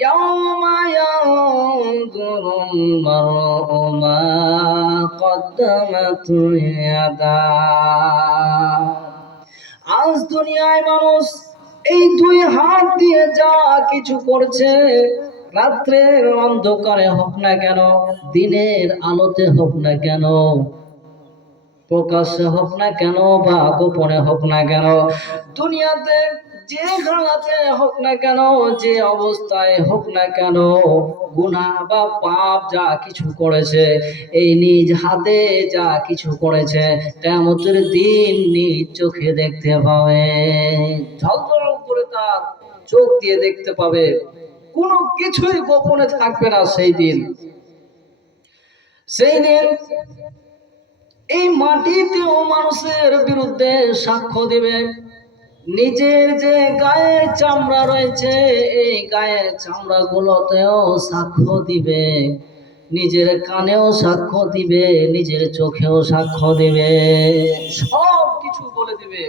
يوم ينظر المرء ما قدمت يداه আজ দুনিয়ায় মানুষ এই দুই হাত দিয়ে যা কিছু করছে রাত্রের অন্ধকারে হোক না কেন দিনের আলোতে হোক না কেন প্রকাশ্যে হোক না কেন বা গোপনে হোক না কেন দুনিয়াতে যে হালাতে হোক না কেন, যে অবস্থায় হোক না কেন গুনাহ বা পাপ যা কিছু করেছে, এই নিজ হাতে যা কিছু করেছে কেমতের দিন নিজ চোখে দেখতে পাবে। ঝলঝল করে তার চোখ দিয়ে দেখতে পাবে। কোনো কিছুই গোপনে থাকবে না সেই দিন। সেই দিন এই মাটিতেও মানুষের বিরুদ্ধে সাক্ষ্য দিবে। নিজের যে গায়ের চামড়া রয়েছে, এই গায়ের চামড়া গুলোতেও সাক্ষ্য দিবে। নিজের কানেও সাক্ষ্য দিবে, নিজের চোখেও সাক্ষ্য দিবে। সব কিছু বলে দিবে।